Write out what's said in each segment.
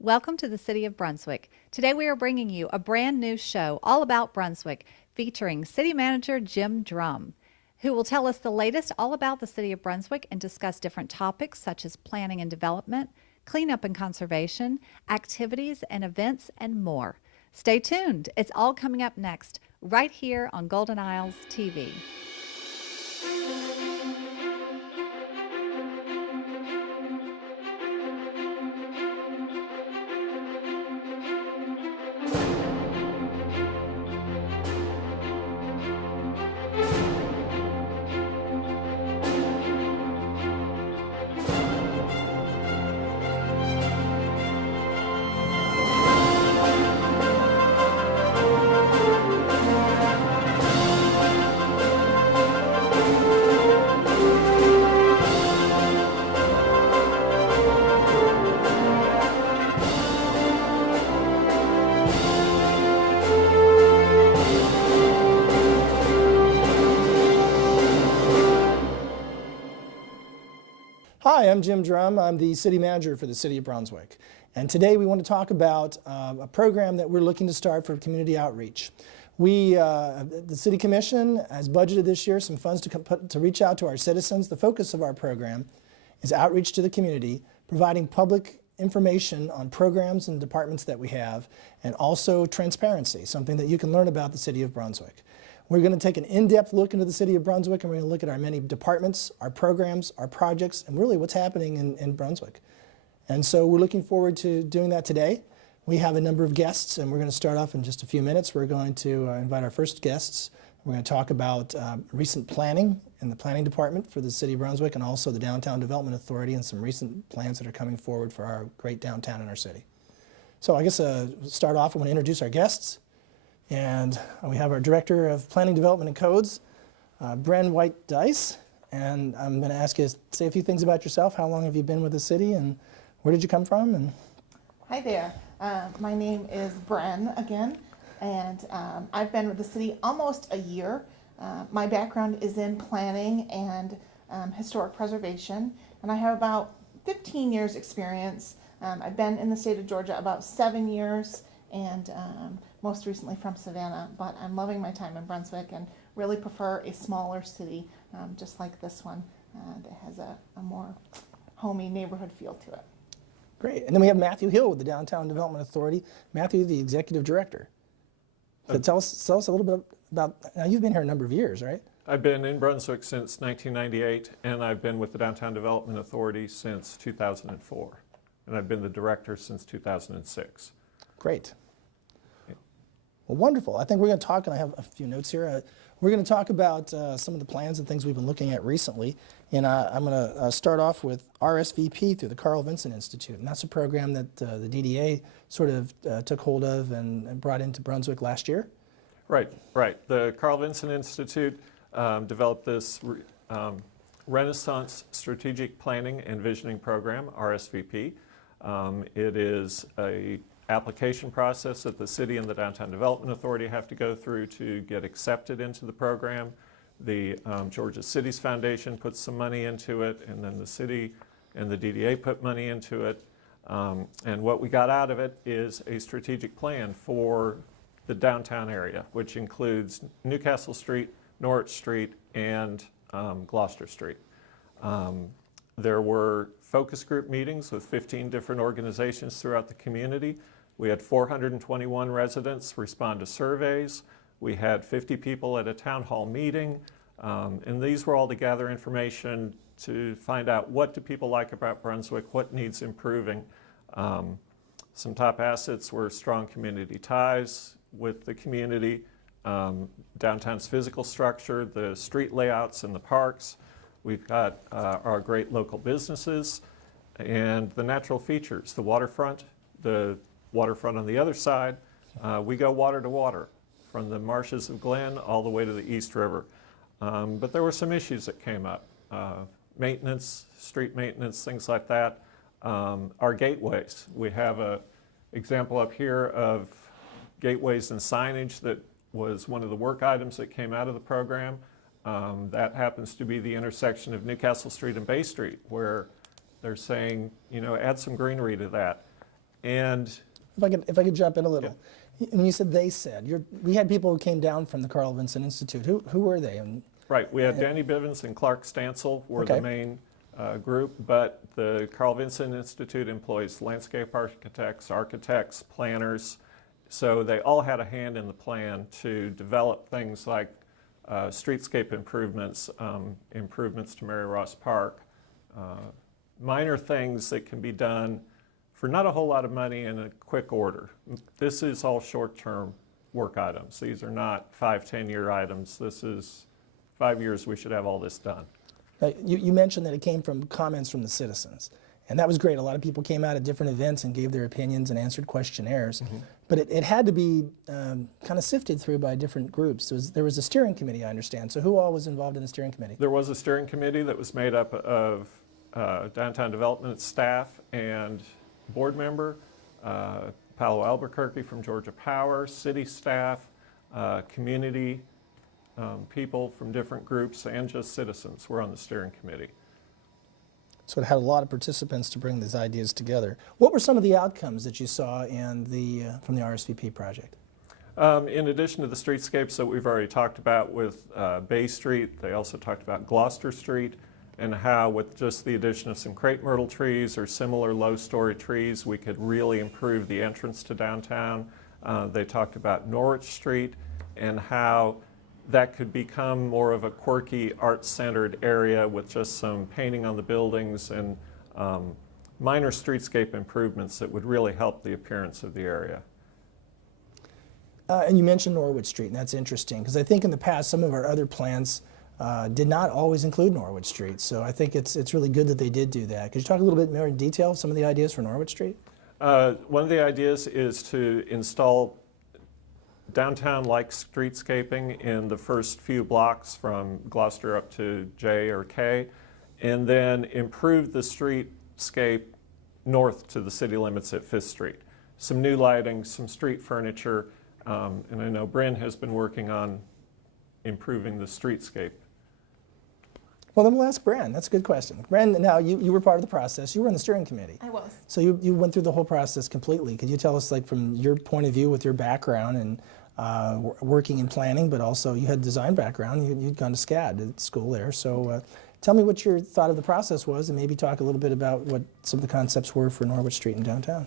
Welcome to the City of Brunswick. Today we are bringing you a brand new show all about Brunswick featuring City Manager Jim Drumm, who will tell us the latest all about the City of Brunswick and discuss different topics such as planning and development, cleanup and conservation, activities and events, and more. Stay tuned. It's all coming up next right here on Golden Isles TV. Hi, I'm Jim Drumm. I'm the City Manager for the City of Brunswick. And today we want to talk about a program that we're looking to start for community outreach. The City Commission has budgeted this year some funds to reach out to our citizens. The focus of our program is outreach to the community, providing public information on programs and departments that we have, and also transparency, something that you can learn about the City of Brunswick. We're going to take an in-depth look into the City of Brunswick, and we're going to look at our many departments, our programs, our projects, and really what's happening in Brunswick. And so we're looking forward to doing that today. We have a number of guests, and we're going to start off in just a few minutes. We're going to invite our first guests. We're going to talk about recent planning in the planning department for the City of Brunswick, and also the Downtown Development Authority, and some recent plans that are coming forward for our great downtown in our city. So I guess start off, I want to introduce our guests. And we have our Director of Planning, Development, and Codes, Bren White-Dice. And I'm going to ask you to say a few things about yourself. How long have you been with the city, and where did you come from? And hi there. My name is Bren again, and I've been with the city almost a year. My background is in planning and historic preservation, and I have about 15 years experience. I've been in the state of Georgia about 7 years, and most recently from Savannah, but I'm loving my time in Brunswick and really prefer a smaller city, just like this one, that has a more homey neighborhood feel to it. Great. And then we have Matthew Hill with the Downtown Development Authority. Matthew, the Executive Director. So tell us a little bit about, now you've been here a number of years, right? I've been in Brunswick since 1998, and I've been with the Downtown Development Authority since 2004. And I've been the Director since 2006. Great. Well, wonderful. I think we're going to talk, and I have a few notes here. We're going to talk about some of the plans and things we've been looking at recently. And I'm going to start off with RSVP through the Carl Vinson Institute. And that's a program that the DDA sort of took hold of and brought into Brunswick last year. Right. The Carl Vinson Institute developed this Renaissance Strategic Planning and Visioning Program, RSVP. It is a application process that the city and the Downtown Development Authority have to go through to get accepted into the program. The Georgia Cities Foundation puts some money into it, and then the city and the DDA put money into it. And what we got out of it is a strategic plan for the downtown area, which includes Newcastle Street, Norwich Street, and Gloucester Street. There were focus group meetings with 15 different organizations throughout the community. We had 421 residents respond to surveys. We had 50 people at a town hall meeting. And these were all to gather information to find out what do people like about Brunswick, what needs improving. Some top assets were strong community ties with the community, downtown's physical structure, the street layouts and the parks. We've got our great local businesses and the natural features, the waterfront on the other side. We go water to water from the marshes of Glen all the way to the East River. But there were some issues that came up. Maintenance, street maintenance, things like that. Our gateways. We have an example up here of gateways and signage that was one of the work items that came out of the program. That happens to be the intersection of Newcastle Street and Bay Street, where they're saying, you know, add some greenery to that. And If I could jump in a little. When you said they said, we had people who came down from the Carl Vinson Institute. Who were they? And right, we had Danny Bivens and Clark Stansel were the main group, but the Carl Vinson Institute employs landscape architects, planners, so they all had a hand in the plan to develop things like streetscape improvements, improvements to Mary Ross Park, minor things that can be done for not a whole lot of money in a quick order. This is all short-term work items. These are not 5-10-year items. This is 5 years we should have all this done. Now, you mentioned that it came from comments from the citizens, and that was great. A lot of people came out at different events and gave their opinions and answered questionnaires, but it had to be kind of sifted through by different groups. There was a steering committee, I understand. So who all was involved in the steering committee? There was a steering committee that was made up of downtown development staff and board member, Paolo Albuquerque from Georgia Power, city staff, community people from different groups, and just citizens were on the steering committee. So it had a lot of participants to bring these ideas together. What were some of the outcomes that you saw in from the RSVP project? In addition to the streetscapes that we've already talked about with Bay Street, they also talked about Gloucester Street and how with just the addition of some crepe myrtle trees or similar low-story trees, we could really improve the entrance to downtown. They talked about Norwich Street and how that could become more of a quirky, art-centered area with just some painting on the buildings and minor streetscape improvements that would really help the appearance of the area. And you mentioned Norwich Street, and that's interesting, because I think in the past some of our other plans did not always include Norwich Street. So I think it's really good that they did do that. Could you talk a little bit more in detail some of the ideas for Norwich Street? One of the ideas is to install downtown-like streetscaping in the first few blocks from Gloucester up to J or K, and then improve the streetscape north to the city limits at 5th Street. Some new lighting, some street furniture, and I know Bryn has been working on improving the streetscape. Well, then we'll ask Bren. That's a good question. Bren, now you were part of the process. You were in the steering committee. I was. So you went through the whole process completely. Could you tell us, like, from your point of view with your background and working in planning, but also you had design background. You'd gone to SCAD at school there. So tell me what your thought of the process was, and maybe talk a little bit about what some of the concepts were for Norwich Street in downtown.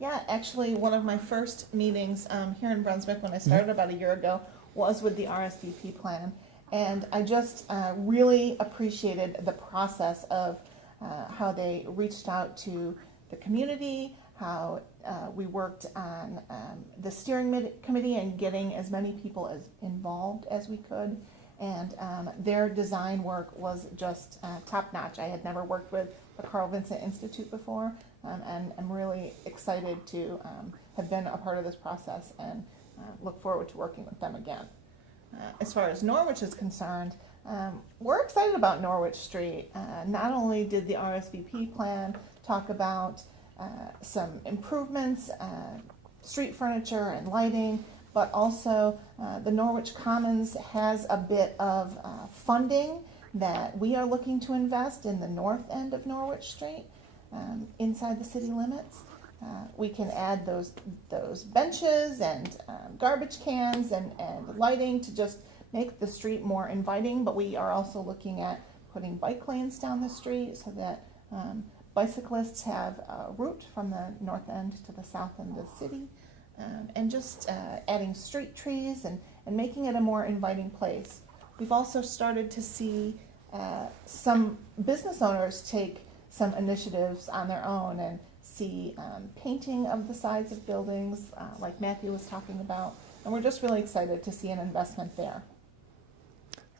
Yeah, actually, one of my first meetings here in Brunswick when I started about a year ago was with the RSVP plan. And I just really appreciated the process of how they reached out to the community, how we worked on the steering committee and getting as many people as involved as we could. And their design work was just top-notch. I had never worked with the Carl Vinson Institute before, and I'm really excited to have been a part of this process and look forward to working with them again. As far as Norwich is concerned, we're excited about Norwich Street. Not only did the RSVP plan talk about some improvements, street furniture and lighting, but also the Norwich Commons has a bit of funding that we are looking to invest in the north end of Norwich Street, inside the city limits. We can add those benches and garbage cans and lighting to just make the street more inviting, but we are also looking at putting bike lanes down the street so that bicyclists have a route from the north end to the south end of the city, and just adding street trees and making it a more inviting place. We've also started to see some business owners take some initiatives on their own and see painting of the sides of buildings, like Matthew was talking about, and we're just really excited to see an investment there.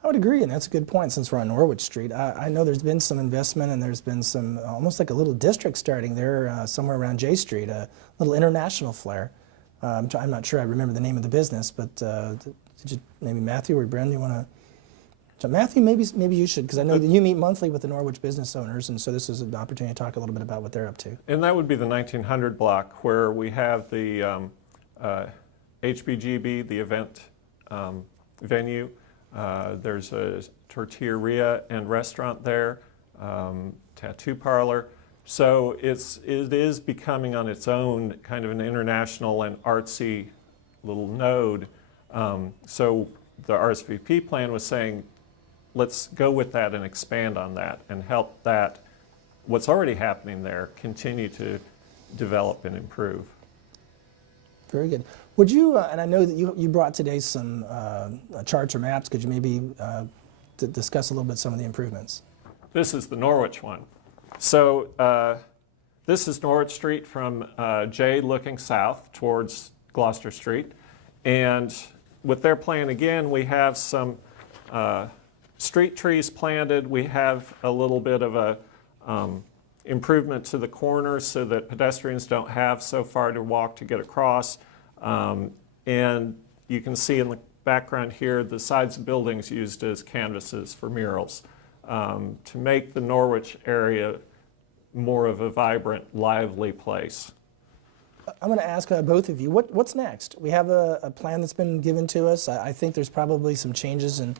I would agree, and that's a good point since we're on Norwich Street. I know there's been some investment, and there's been some, almost like a little district starting there somewhere around J Street, a little international flair. I'm not sure I remember the name of the business, but did you, maybe Matthew or Bren, you want to? So Matthew, maybe you should, because I know that you meet monthly with the Norwich business owners, and so this is an opportunity to talk a little bit about what they're up to. And that would be the 1900 block where we have the HBGB, the event venue. There's a tortilleria and restaurant there, tattoo parlor, So it is becoming on its own kind of an international and artsy little node. So the RSVP plan was saying, let's go with that and expand on that and help that, what's already happening there, continue to develop and improve. Very good. Would you, and I know that you brought today some charts or maps, could you maybe discuss a little bit some of the improvements? This is the Norwich one. So this is Norwich Street from Jay looking south towards Gloucester Street. And with their plan, again, we have some street trees planted. We have a little bit of a improvement to the corners so that pedestrians don't have so far to walk to get across. And you can see in the background here the sides of buildings used as canvases for murals to make the Norwich area more of a vibrant, lively place. I'm going to ask both of you, what's next? We have a plan that's been given to us. I think there's probably some changes in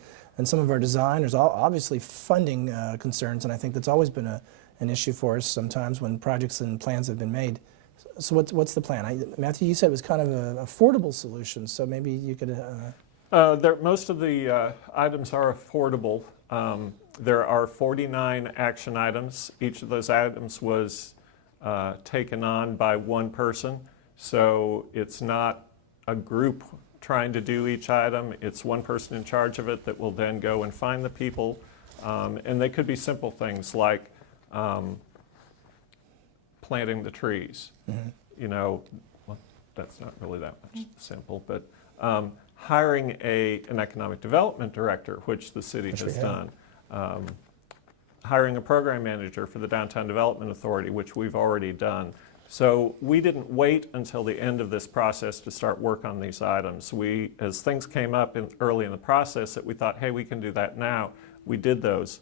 some of our design. There's obviously funding concerns, and I think that's always been an issue for us sometimes when projects and plans have been made. So what's the plan? Matthew, you said it was kind of an affordable solution, so maybe you could... Most of the items are affordable. There are 49 action items. Each of those items was taken on by one person. So it's not a group trying to do each item. It's one person in charge of it that will then go and find the people. And they could be simple things like planting the trees. Mm-hmm. You know, well, that's not really that much simple, but hiring an economic development director, which the city has done. Hiring a program manager for the Downtown Development Authority, which we've already done. So we didn't wait until the end of this process to start work on these items. As things came up early in the process that we thought, hey, we can do that now, we did those.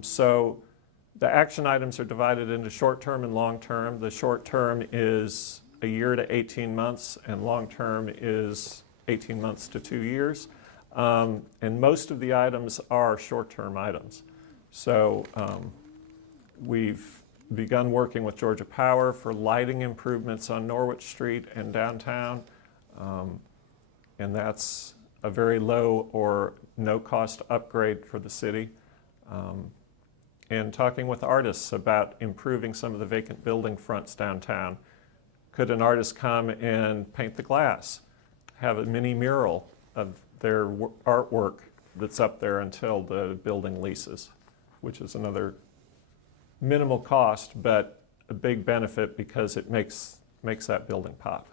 So the action items are divided into short-term and long-term. The short-term is a year to 18 months, and long-term is 18 months to 2 years. And most of the items are short-term items. So we've begun working with Georgia Power for lighting improvements on Norwich Street and downtown. And that's a very low or no-cost upgrade for the city. And talking with artists about improving some of the vacant building fronts downtown. Could an artist come and paint the glass, have a mini mural of their artwork that's up there until the building leases, which is another minimal cost, but a big benefit because it makes that building pop.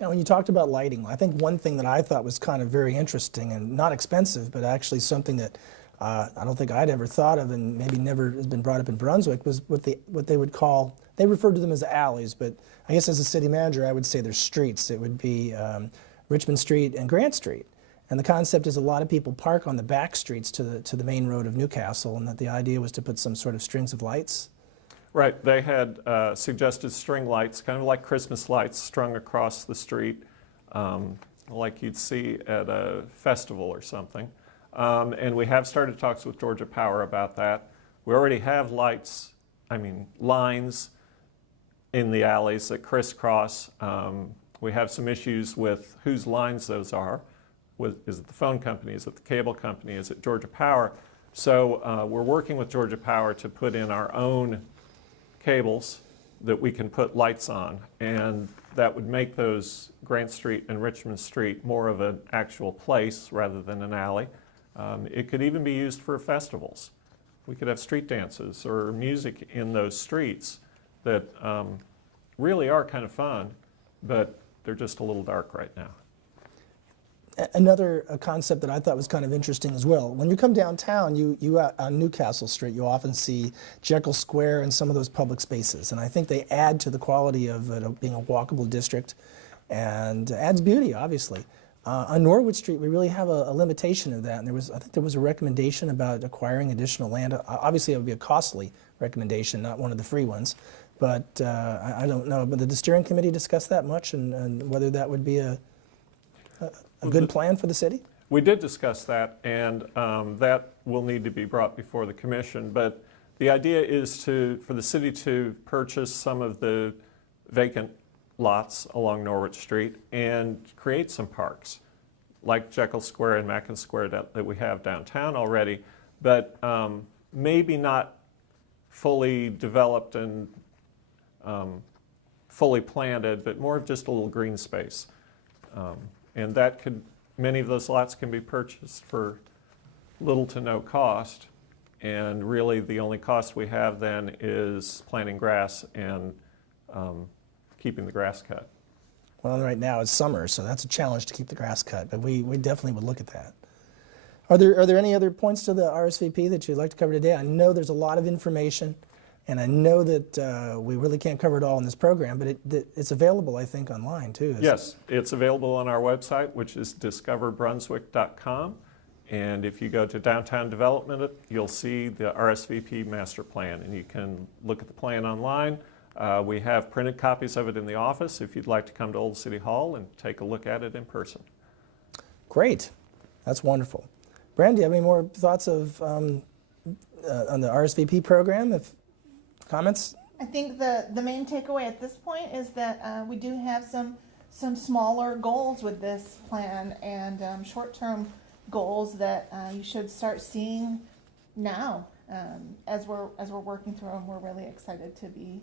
Now, when you talked about lighting, I think one thing that I thought was kind of very interesting and not expensive, but actually something that I don't think I'd ever thought of and maybe never has been brought up in Brunswick was what they would call, they referred to them as alleys, but I guess as a city manager I would say they're streets. It would be Richmond Street and Grant Street. And the concept is a lot of people park on the back streets to the main road of Newcastle, and that the idea was to put some sort of strings of lights. Right, they had suggested string lights, kind of like Christmas lights strung across the street, like you'd see at a festival or something. And we have started talks with Georgia Power about that. We already have lines in the alleys that crisscross. We have some issues with whose lines those are. Is it the phone company? Is it the cable company? Is it Georgia Power? So we're working with Georgia Power to put in our own cables that we can put lights on, and that would make those Grant Street and Richmond Street more of an actual place rather than an alley. It could even be used for festivals. We could have street dances or music in those streets that really are kind of fun, but they're just a little dark right now. Another concept that I thought was kind of interesting as well. When you come downtown, you on Newcastle Street, you often see Jekyll Square and some of those public spaces, and I think they add to the quality of it being a walkable district, and adds beauty, obviously. On Norwich Street, we really have a limitation of that, and I think there was a recommendation about acquiring additional land. Obviously, it would be a costly recommendation, not one of the free ones, but I don't know. But did the steering committee discuss that much, and whether that would be a good plan for the city? We did discuss that, and that will need to be brought before the commission, but The idea is for the city to purchase some of the vacant lots along Norwich Street and create some parks, like Jekyll Square and Mackin Square that we have downtown already, but maybe not fully developed and fully planted, but more of just a little green space. And many of those lots can be purchased for little to no cost. And really the only cost we have then is planting grass and keeping the grass cut. Well, right now it's summer, so that's a challenge to keep the grass cut, but we definitely would look at that. Are there any other points to the RSVP that you'd like to cover today? I know there's a lot of information, and I know that we really can't cover it all in this program, but it's available, I think, online too. Yes, it's available on our website, which is discoverbrunswick.com. And if you go to downtown development, you'll see the RSVP master plan, and you can look at the plan online. We have printed copies of it in the office if you'd like to come to Old City Hall and take a look at it in person. Great. That's wonderful. Brand, do you have any more thoughts on the RSVP program? Comments? I think the main takeaway at this point is that we do have some smaller goals with this plan and short-term goals that you should start seeing now as we're working through them. We're really excited to be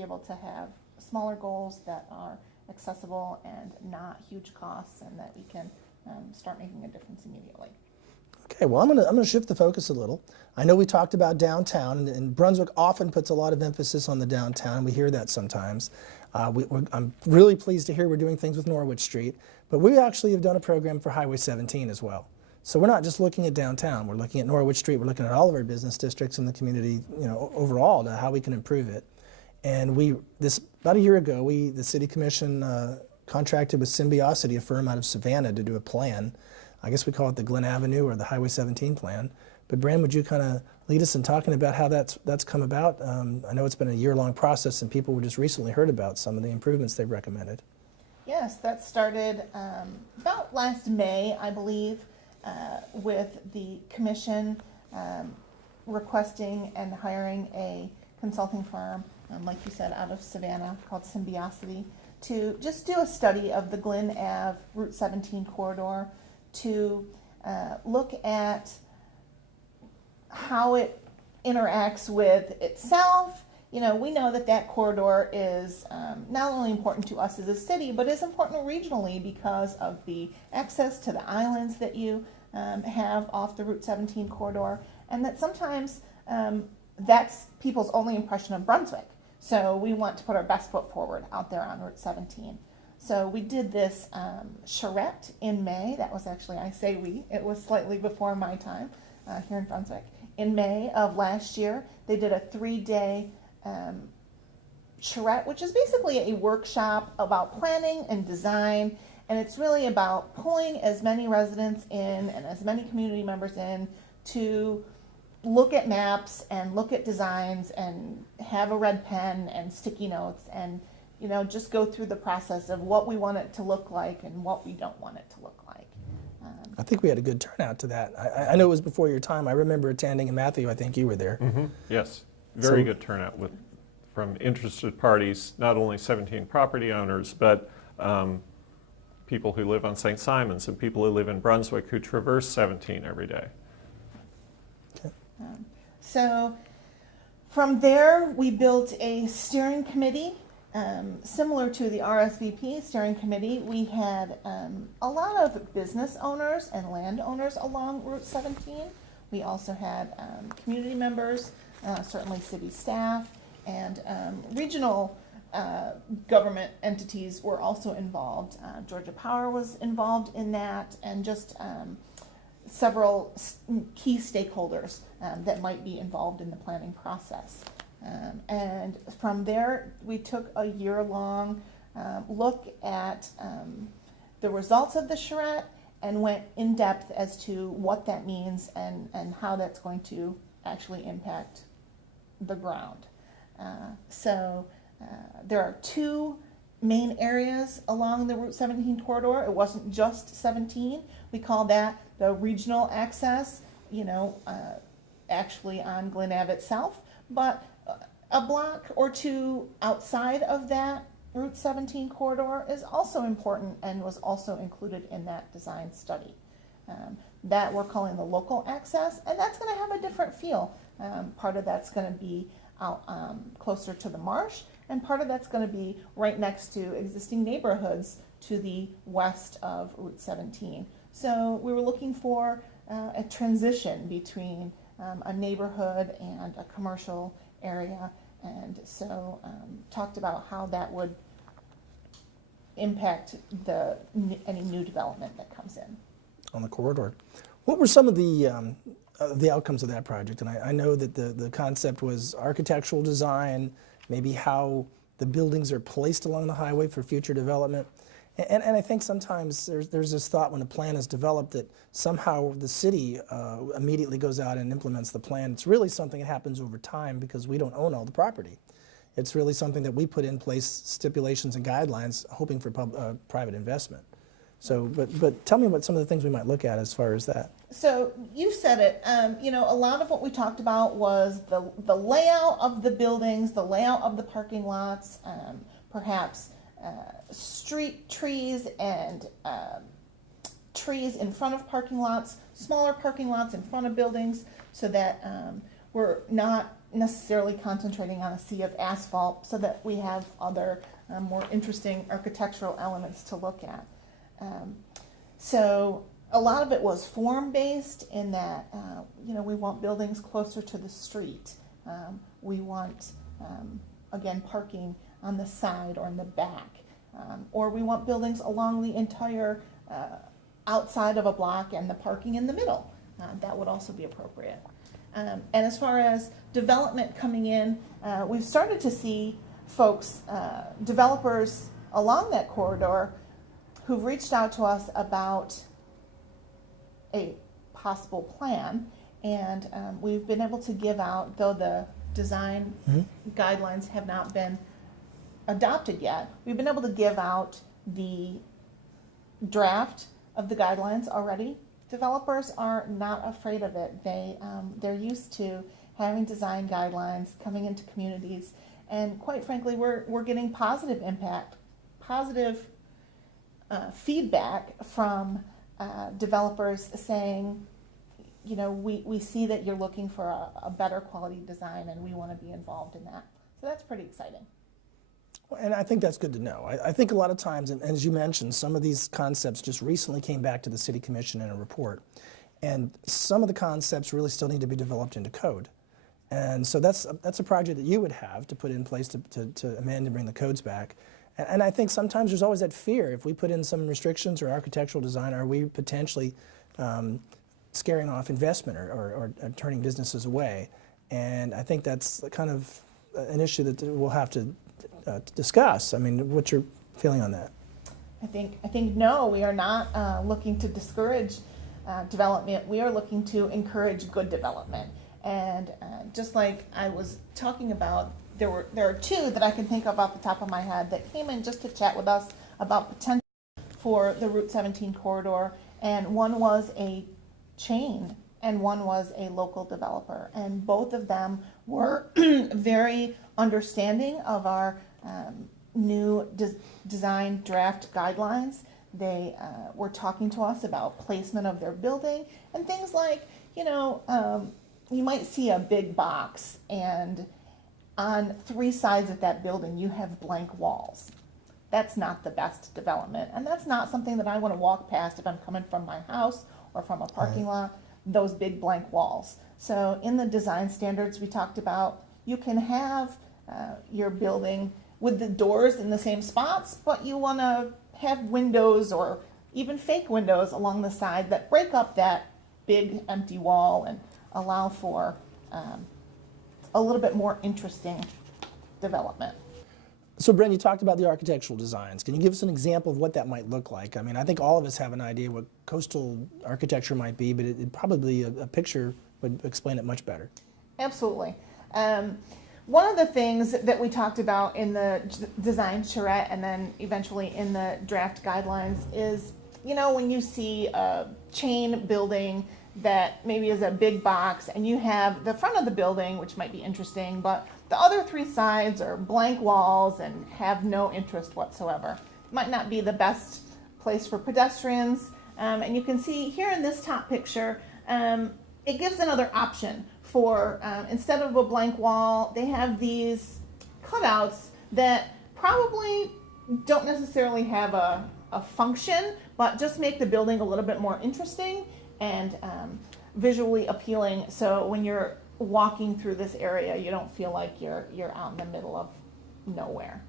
able to have smaller goals that are accessible and not huge costs, and that we can start making a difference immediately. Okay, well, I'm gonna shift the focus a little. I know we talked about downtown, and Brunswick often puts a lot of emphasis on the downtown. We hear that sometimes. I'm really pleased to hear we're doing things with Norwich Street, but we actually have done a program for Highway 17 as well. So we're not just looking at downtown. We're looking at Norwich Street. We're looking at all of our business districts in the community, overall, to how we can improve it. And about a year ago, the City Commission contracted with Symbiosity, a firm out of Savannah, to do a plan. I guess we call it the Glen Avenue or the Highway 17 plan. But Bram, would you kind of lead us in talking about how that's come about? I know it's been a year-long process, and people just recently heard about some of the improvements they've recommended. Yes, that started about last May, I believe, with the commission requesting and hiring a consulting firm, like you said, out of Savannah, called Symbiosity, to just do a study of the Glen Ave Route 17 corridor, to look at how it interacts with itself. We know that corridor is not only important to us as a city, but is important regionally because of the access to the islands that you have off the Route 17 corridor, and that sometimes that's people's only impression of Brunswick. So we want to put our best foot forward out there on Route 17. So we did this charrette in May. That was actually, it was slightly before my time here in Brunswick. In May of last year, they did a 3-day charrette, which is basically a workshop about planning and design. And it's really about pulling as many residents in and as many community members in to look at maps and look at designs and have a red pen and sticky notes and just go through the process of what we want it to look like and what we don't want it to look like. I think we had a good turnout to that. I know it was before your time. I remember attending, and Matthew, I think you were there. Mm-hmm. Yes, very good turnout from interested parties, not only 17 property owners, but people who live on St. Simons and people who live in Brunswick who traverse 17 every day. Okay. So from there, we built a steering committee. Similar to the RSVP steering committee, we had a lot of business owners and landowners along Route 17. We also had community members, certainly city staff, and regional government entities were also involved. Georgia Power was involved in that, and just several key stakeholders that might be involved in the planning process. And from there, we took a year-long look at the results of the charrette and went in depth as to what that means and how that's going to actually impact the ground. So there are two main areas along the Route 17 corridor. It wasn't just 17. We call that the regional access, actually on Glen Ave itself. but a block or two outside of that Route 17 corridor is also important and was also included in that design study. That we're calling the local access, and that's going to have a different feel. Part of that's going to be out closer to the marsh, and part of that's going to be right next to existing neighborhoods to the west of Route 17. So we were looking for a transition between a neighborhood and a commercial area, and so talked about how that would impact any new development that comes in on the corridor. What were some of the outcomes of that project? And I know that the concept was architectural design, maybe how the buildings are placed along the highway for future development. And I think sometimes there's this thought when a plan is developed that somehow the city immediately goes out and implements the plan. It's really something that happens over time because we don't own all the property. It's really something that we put in place stipulations and guidelines hoping for private investment. So, but tell me about some of the things we might look at as far as that. So you said it, a lot of what we talked about was the layout of the buildings, the layout of the parking lots, perhaps street trees and trees in front of parking lots, smaller parking lots in front of buildings, so that we're not necessarily concentrating on a sea of asphalt, so that we have other more interesting architectural elements to look at. So a lot of it was form-based in that, we want buildings closer to the street. We want, again, parking on the side or in the back. Or we want buildings along the entire outside of a block and the parking in the middle. That would also be appropriate. And as far as development coming in, we've started to see folks, developers along that corridor who've reached out to us about a possible plan, and we've been able to give out, though the design guidelines have not been adopted yet, we've been able to give out the draft of the guidelines already. Developers are not afraid of it. They're used to having design guidelines coming into communities, and quite frankly, we're getting positive impact, positive feedback from developers saying, we see that you're looking for a better quality design and we want to be involved in that. So that's pretty exciting. And I think that's good to know. I think a lot of times, and as you mentioned, some of these concepts just recently came back to the City Commission in a report. And some of the concepts really still need to be developed into code. And so that's a project that you would have to put in place to amend and bring the codes back. And I think sometimes there's always that fear. If we put in some restrictions or architectural design, are we potentially scaring off investment or turning businesses away? And I think that's kind of an issue that we'll have to discuss. I mean, what's your feeling on that? I think no, we are not looking to discourage development. We are looking to encourage good development. And just like I was talking about, there are two that I can think of off the top of my head that came in just to chat with us about potential for the Route 17 corridor. And one was a chain and one was a local developer. And both of them were very understanding of our new design draft guidelines. They were talking to us about placement of their building and things like, you might see a big box and on three sides of that building you have blank walls. That's not the best development, and that's not something that I want to walk past if I'm coming from my house or from a parking lot, those big blank walls. So in the design standards we talked about, you can have your building with the doors in the same spots, but you want to have windows or even fake windows along the side that break up that big empty wall and allow for a little bit more interesting development. So Brent, you talked about the architectural designs. Can you give us an example of what that might look like? I mean, I think all of us have an idea what coastal architecture might be, but it probably a picture would explain it much better. Absolutely. One of the things that we talked about in the design charrette and then eventually in the draft guidelines is, when you see a chain building that maybe is a big box, and you have the front of the building, which might be interesting, but the other three sides are blank walls and have no interest whatsoever. Might not be the best place for pedestrians. And you can see here in this top picture, it gives another option for, instead of a blank wall, they have these cutouts that probably don't necessarily have a function, but just make the building a little bit more interesting and visually appealing. So when you're walking through this area, you don't feel like you're out in the middle of nowhere.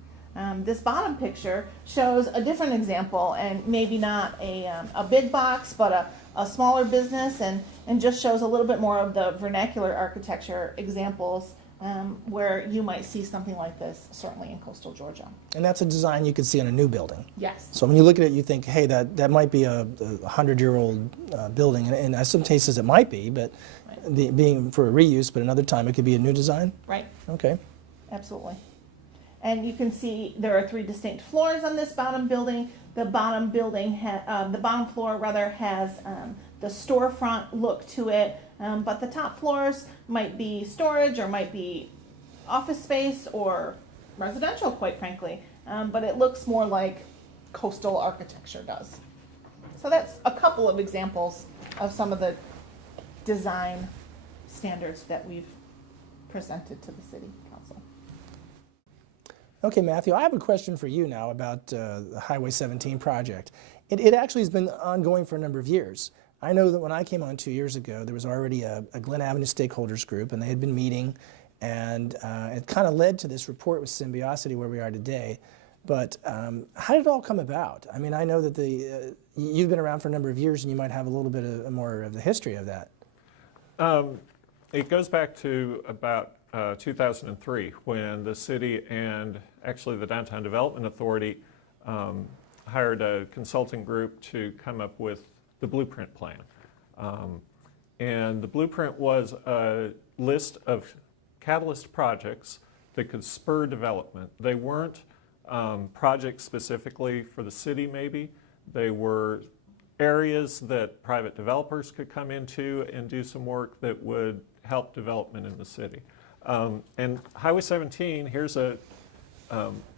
This bottom picture shows a different example, and maybe not a big box, but a smaller business, and just shows a little bit more of the vernacular architecture examples where you might see something like this, certainly in coastal Georgia. And that's a design you could see in a new building. Yes. So when you look at it, you think, hey, that might be a 100-year-old building, and in some cases it might be, but being for a reuse, but another time it could be a new design? Right. Okay. Absolutely. And you can see there are three distinct floors on this bottom building. The bottom building, the bottom floor rather, has the storefront look to it, but the top floors might be storage or might be office space or residential, quite frankly. But it looks more like coastal architecture does. So that's a couple of examples of some of the design standards that we've presented to the City Council. Okay, Matthew, I have a question for you now about the Highway 17 project. It actually has been ongoing for a number of years. I know that when I came on 2 years ago, there was already a Glen Avenue stakeholders group, and they had been meeting, and it kind of led to this report with Symbiosity where we are today. But how did it all come about? I mean, I know that you've been around for a number of years, and you might have a little bit more of the history of that. It goes back to about 2003, when the city and actually the Downtown Development Authority hired a consulting group to come up with the blueprint plan. And the blueprint was a list of catalyst projects that could spur development. They weren't projects specifically for the city, maybe. They were areas that private developers could come into and do some work that would help development in the city. And Highway 17, here's a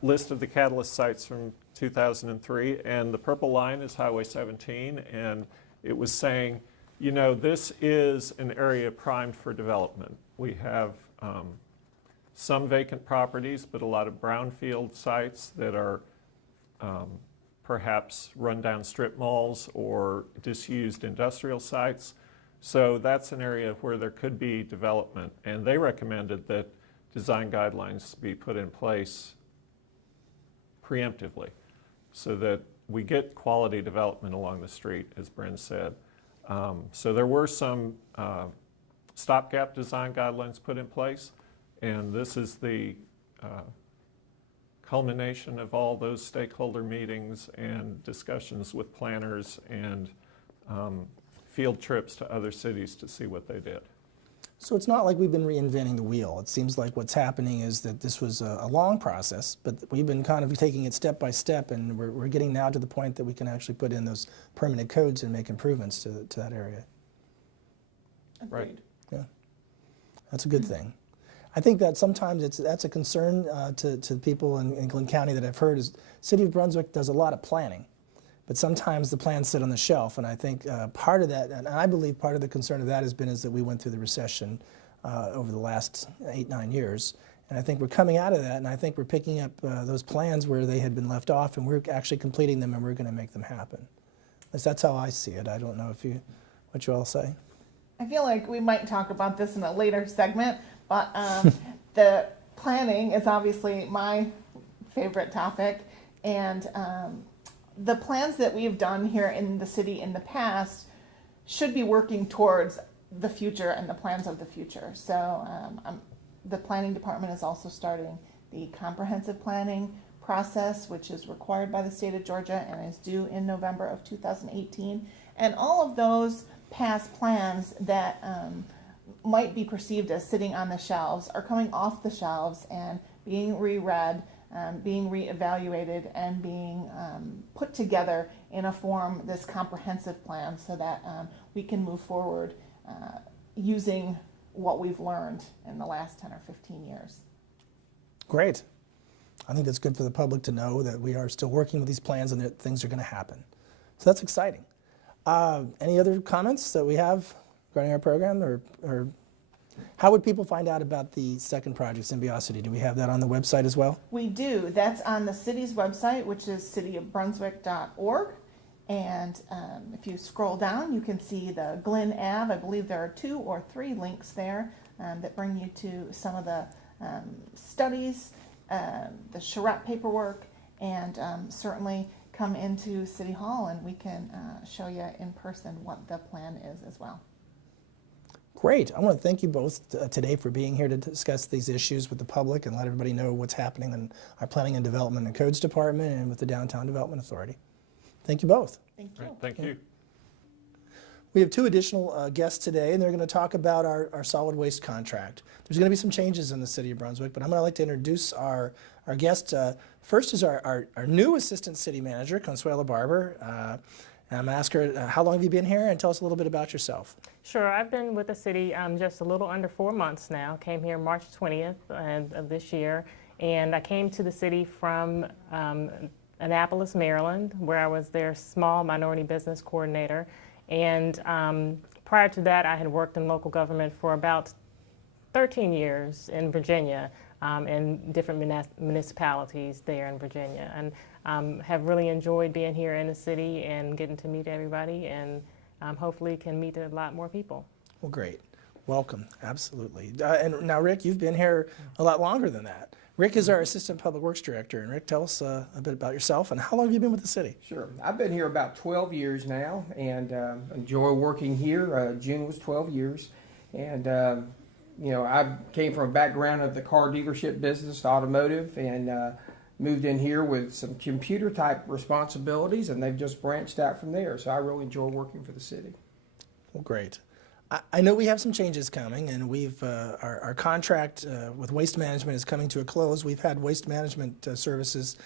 list of the catalyst sites from 2003, and the purple line is Highway 17, and it was saying, you know, this is an area primed for development. We have some vacant properties, but a lot of brownfield sites that are perhaps rundown strip malls or disused industrial sites. So that's an area where there could be development, and they recommended that design guidelines be put in place preemptively so that we get quality development along the street, as Bryn said. So there were some stopgap design guidelines put in place, and this is the culmination of all those stakeholder meetings and discussions with planners and field trips to other cities to see what they did. So it's not like we've been reinventing the wheel. It seems like what's happening is that this was a long process, but we've been kind of taking it step by step, and we're getting now to the point that we can actually put in those permanent codes and make improvements to that area. Right. Yeah, that's a good thing. I think that sometimes that's a concern to people in Glenn County that I've heard is City of Brunswick does a lot of planning, but sometimes the plans sit on the shelf, and I think part of that, and I believe part of the concern of that has been is that we went through the recession over the last 8-9 years, and I think we're coming out of that, and I think we're picking up those plans where they had been left off, and we're actually completing them, and we're going to make them happen. At least that's how I see it. I don't know if what you all say. I feel like we might talk about this in a later segment, but the planning is obviously my favorite topic, and the plans that we've done here in the city in the past should be working towards the future and the plans of the future. So the planning department is also starting the comprehensive planning process, which is required by the state of Georgia and is due in November of 2018. And all of those past plans that might be perceived as sitting on the shelves are coming off the shelves and being reread being reevaluated and being put together in a form, this comprehensive plan, so that we can move forward using what we've learned in the last 10 or 15 years. Great. I think that's good for the public to know that we are still working with these plans and that things are going to happen. So that's exciting. Any other comments that we have regarding our program, or how would people find out about the second project, Symbiosity? Do we have that on the website as well? We do. That's on the city's website, which is cityofbrunswick.org. And if you scroll down, you can see the Glen Ave. I believe there are 2 or 3 links there that bring you to some of the studies, the charrette paperwork, and certainly come into City Hall and we can show you in person what the plan is as well. Great. I want to thank you both today for being here to discuss these issues with the public and let everybody know what's happening in our Planning and Development and Codes Department and with the Downtown Development Authority. Thank you both. Thank you. Right, thank you. We have 2 additional guests today, and they're going to talk about our solid waste contract. There's going to be some changes in the City of Brunswick, but I'm going to like to introduce our guest. First is our new Assistant City Manager, Consuela Barber. And I'm going to ask her, how long have you been here? And tell us a little bit about yourself. Sure, I've been with the city just a little under 4 months now. Came here March 20th of this year, and I came to the city from Annapolis, Maryland, where I was their small minority business coordinator. And prior to that, I had worked in local government for about 13 years in Virginia, in different municipalities there in Virginia, and have really enjoyed being here in the city and getting to meet everybody, and hopefully can meet a lot more people. Well, great. Welcome. Absolutely. And now, Rick, you've been here a lot longer than that. Rick is our Assistant Public Works Director. And Rick, tell us a bit about yourself and how long have you been with the city? Sure. I've been here about 12 years now and enjoy working here. June was 12 years. And, you know, I came from a background of the car dealership business, automotive, and moved in here with some computer type responsibilities, and they've just branched out from there. So I really enjoy working for the city. Well, great. I know we have some changes coming, and we've our contract with waste management is coming to a close. We've had waste management services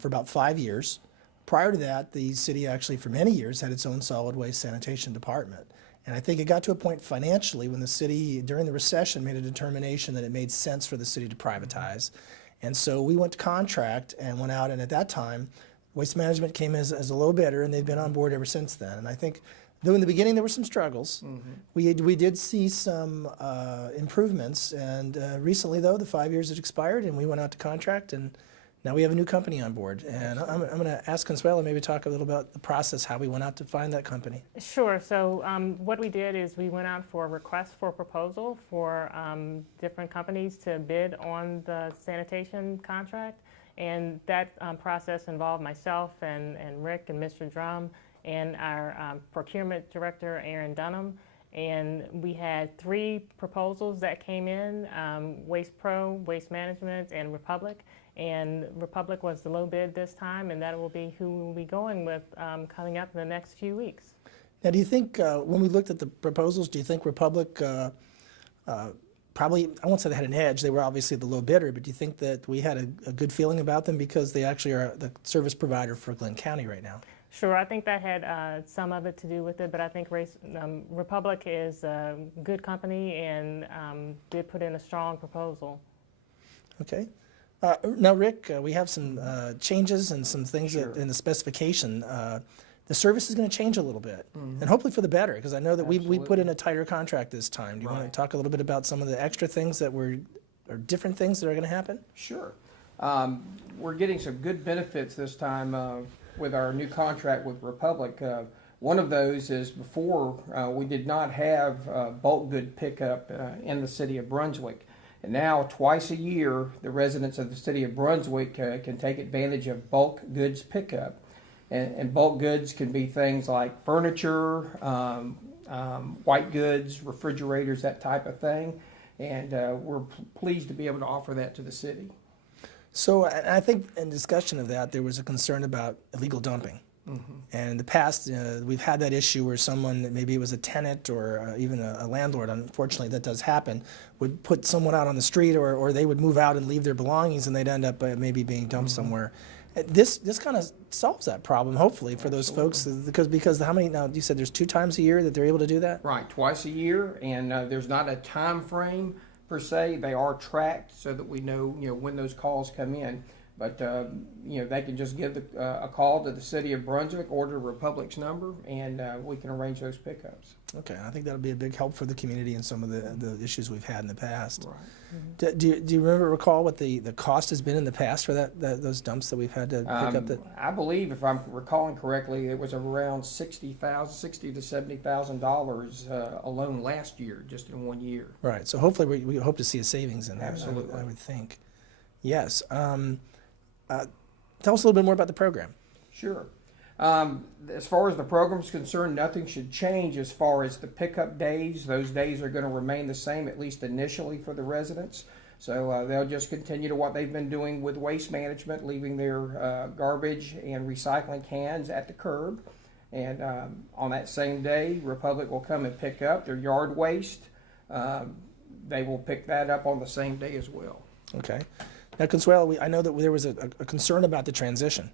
for about 5 years. Prior to that, the city actually for many years had its own solid waste sanitation department. And I think it got to a point financially when the city, during the recession, made a determination that it made sense for the city to privatize. And so we went to contract and went out, and at that time, Waste Management came as a low bidder, and they've been on board ever since then. And I think, though in the beginning there were some struggles, we did see some improvements. And recently, though, the 5 years had expired, and we went out to contract, and now we have a new company on board. And I'm going to ask Consuela maybe talk a little about the process, how we went out to find that company. Sure. So what we did is we went out for a request for proposal for different companies to bid on the sanitation contract. And that process involved myself and Rick and Mr. Drumm and our procurement director, Aaron Dunham. And we had 3 proposals that came in, Waste Pro, Waste Management, and Republic. And Republic was the low bid this time, and that will be who we'll be going with coming up in the next few weeks. Now, do you think, when we looked at the proposals, do you think Republic probably, I won't say they had an edge, they were obviously the low bidder, but do you think that we had a good feeling about them because they actually are the service provider for Glenn County right now? Sure, I think that had some of it to do with it, but I think Republic is a good company and did put in a strong proposal. Okay. Now, Rick, we have some changes and some things that in the specification. The service is going to change a little bit, and hopefully for the better, because I know that we put in a tighter contract this time. Do you want to talk a little bit about some of the extra things that or different things that are going to happen? Sure. We're getting some good benefits this time with our new contract with Republic. One of those is before we did not have bulk good pickup in the city of Brunswick. And now, twice a year, the residents of the city of Brunswick can take advantage of bulk goods pickup. And bulk goods can be things like furniture, white goods, refrigerators, that type of thing. And we're pleased to be able to offer that to the city. So I think in discussion of that, there was a concern about illegal dumping. And in the past, we've had that issue where someone, maybe it was a tenant or even a landlord, unfortunately that does happen, would put someone out on the street, or they would move out and leave their belongings, and they'd end up maybe being dumped somewhere. This kind of solves that problem, hopefully, for those folks, because how many, now you said there's 2 times a year that they're able to do that? Right, twice a year, and there's not a time frame per se. They are tracked so that we know, when those calls come in. But they can just give a call to the City of Brunswick, order Republic's number, and we can arrange those pickups. Okay, I think that'll be a big help for the community and some of the issues we've had in the past. Right. Do you recall what the cost has been in the past for those dumps that we've had to pick up? I believe, if I'm recalling correctly, it was around $60,000 to $70,000 alone last year, just in 1 year. Right. So hopefully we hope to see a savings in that. Absolutely. I would think. Yes. Tell us a little bit more about the program. Sure. As far as the program's concerned, nothing should change as far as the pickup days. Those days are going to remain the same, at least initially, for the residents. So they'll just continue to what they've been doing with waste management, leaving their garbage and recycling cans at the curb. And on that same day, Republic will come and pick up their yard waste. They will pick that up on the same day as well. Okay. Now, Consuelo, I know that there was a concern about the transition,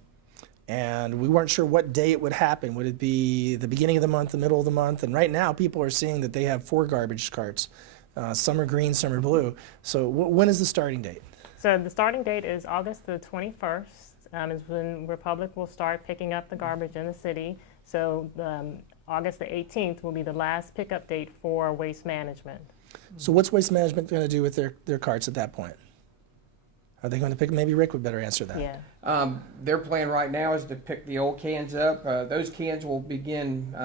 and we weren't sure what day it would happen. Would it be the beginning of the month, the middle of the month? And right now, people are seeing that they have 4 garbage carts. Some are green, some are blue. So when is the starting date? So the starting date is August the 21st, is when Republic will start picking up the garbage in the city. So August the 18th will be the last pickup date for waste management. So what's waste management going to do with their carts at that point? Are they going to pick? Maybe Rick would better answer that. Yeah. Their plan right now is to pick the old cans up. Those cans will begin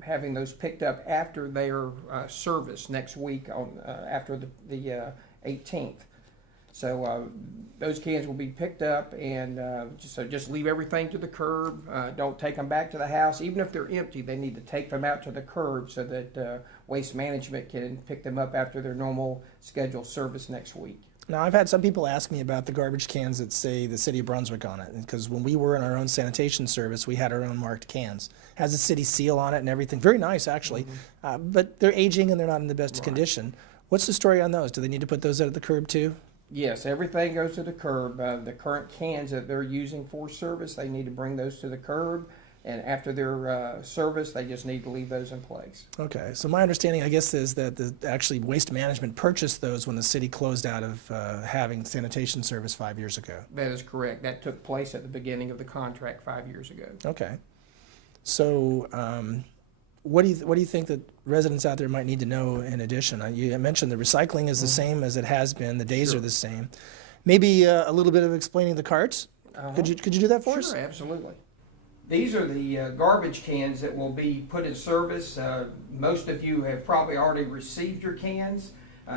having those picked up after their service next week, after the 18th. So those cans will be picked up, and just leave everything to the curb. Don't take them back to the house. Even if they're empty, they need to take them out to the curb so that waste management can pick them up after their normal scheduled service next week. Now, I've had some people ask me about the garbage cans that say the City of Brunswick on it, because when we were in our own sanitation service, we had our own marked cans. Has a city seal on it and everything. Very nice, actually. But they're aging and they're not in the best condition. What's the story on those? Do they need to put those out at the curb too? Yes, everything goes to the curb. The current cans that they're using for service, they need to bring those to the curb. And after their service, they just need to leave those in place. Okay, so my understanding, I guess, is that actually Waste Management purchased those when the city closed out of having sanitation service 5 years ago. That is correct. That took place at the beginning of the contract 5 years ago. Okay. So what do you think that residents out there might need to know in addition? You mentioned the recycling is the same as it has been. The days are the same. Maybe a little bit of explaining the carts. Could you do that for us? Sure, absolutely. These are the garbage cans that will be put in service. Most of you have probably already received your cans.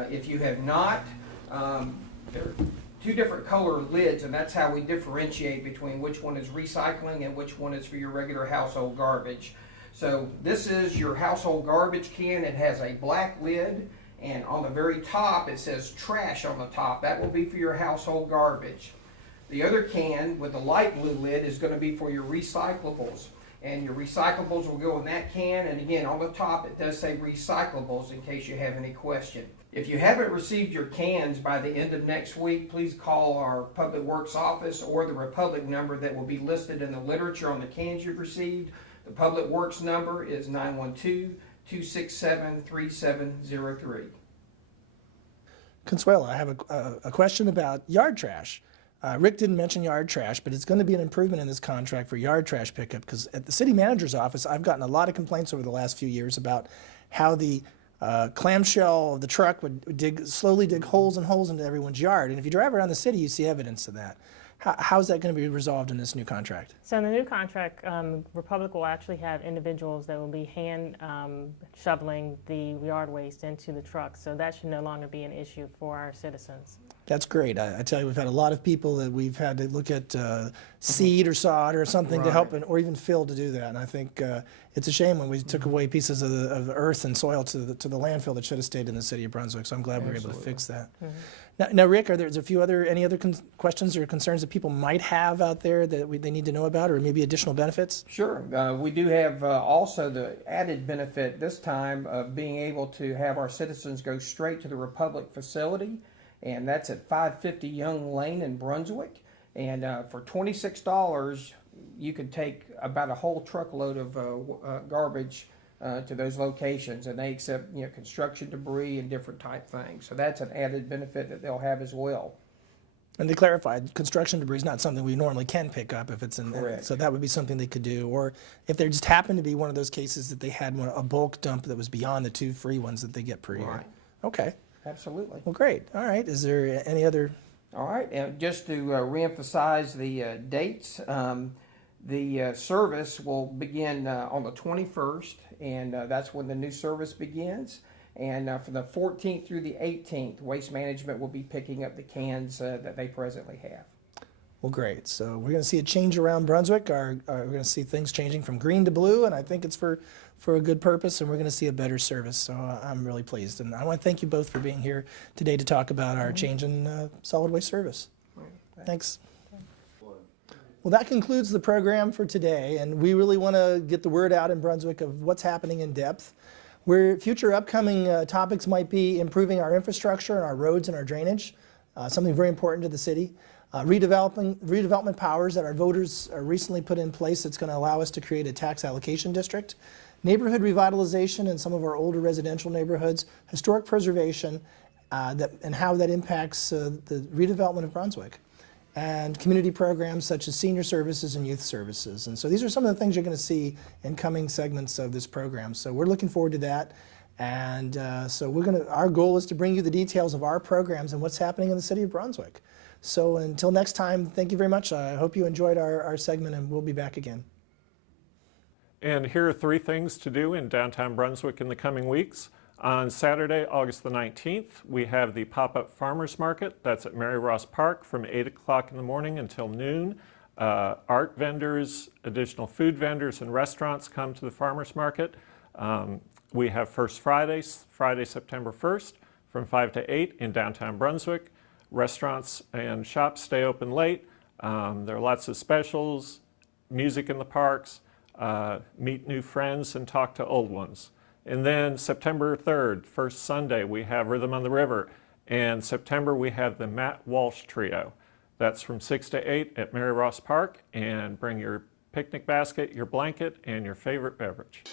If you have not, there are 2 different color lids, and that's how we differentiate between which one is recycling and which one is for your regular household garbage. So this is your household garbage can. It has a black lid, and on the very top it says trash on the top. That will be for your household garbage. The other can with the light blue lid is going to be for your recyclables. And your recyclables will go in that can. And again, on the top it does say recyclables in case you have any question. If you haven't received your cans by the end of next week, please call our Public Works office or the Republic number that will be listed in the literature on the cans you've received. The Public Works number is 912-267-3703. Consuelo, I have a question about yard trash. Rick didn't mention yard trash, but it's going to be an improvement in this contract for yard trash pickup, because at the city manager's office, I've gotten a lot of complaints over the last few years about how the clamshell of the truck would slowly dig holes and holes into everyone's yard. And if you drive around the city, you see evidence of that. How's that going to be resolved in this new contract? So in the new contract, Republic will actually have individuals that will be hand shoveling the yard waste into the trucks. So that should no longer be an issue for our citizens. That's great. I tell you, we've had a lot of people that we've had to look at seed or sod or something to help, or even fill to do that. And I think it's a shame when we took away pieces of the earth and soil to the landfill that should have stayed in the city of Brunswick. So I'm glad we were able to fix that. Now, Rick, are there any other questions or concerns that people might have out there that they need to know about, or maybe additional benefits? Sure. We do have also the added benefit this time of being able to have our citizens go straight to the Republic facility, and that's at 550 Young Lane in Brunswick. And for $26, you can take about a whole truckload of garbage to those locations, and they accept construction debris and different type things. So that's an added benefit that they'll have as well. And to clarify, construction debris is not something we normally can pick up if it's in there. Correct. So that would be something they could do. Or if there just happened to be one of those cases that they had a bulk dump that was beyond the 2 free ones that they get per year. Right. Okay. Absolutely. Well, great. All right. Is there any other? All right. And just to reemphasize the dates, the service will begin on the 21st, and that's when the new service begins. And for the 14th through the 18th, Waste Management will be picking up the cans that they presently have. Well, great. So we're going to see a change around Brunswick. We're going to see things changing from green to blue, and I think it's for a good purpose, and we're going to see a better service. So I'm really pleased. And I want to thank you both for being here today to talk about our change in solid waste service. Thanks. Well, that concludes the program for today, and we really want to get the word out in Brunswick of what's happening in depth. Where future upcoming topics might be improving our infrastructure and our roads and our drainage, something very important to the city. Redevelopment powers that our voters recently put in place that's going to allow us to create a tax allocation district. Neighborhood revitalization in some of our older residential neighborhoods. Historic preservation and how that impacts the redevelopment of Brunswick. And community programs such as senior services and youth services. And so these are some of the things you're going to see in coming segments of this program. So we're looking forward to that. And so our goal is to bring you the details of our programs and what's happening in the city of Brunswick. So until next time, thank you very much. I hope you enjoyed our segment, and we'll be back again. And here are 3 things to do in downtown Brunswick in the coming weeks. On Saturday, August the 19th, we have the pop-up farmers market. That's at Mary Ross Park from 8 o'clock in the morning until noon. Art vendors, additional food vendors, and restaurants come to the farmers market. We have First Friday, September 1st, from 5 to 8 in downtown Brunswick. Restaurants and shops stay open late. There are lots of specials, music in the parks, meet new friends and talk to old ones. And then September 3rd, first Sunday, we have Rhythm on the River. And September, we have the Matt Walsh Trio. That's from 6 to 8 at Mary Ross Park. And bring your picnic basket, your blanket, and your favorite beverage.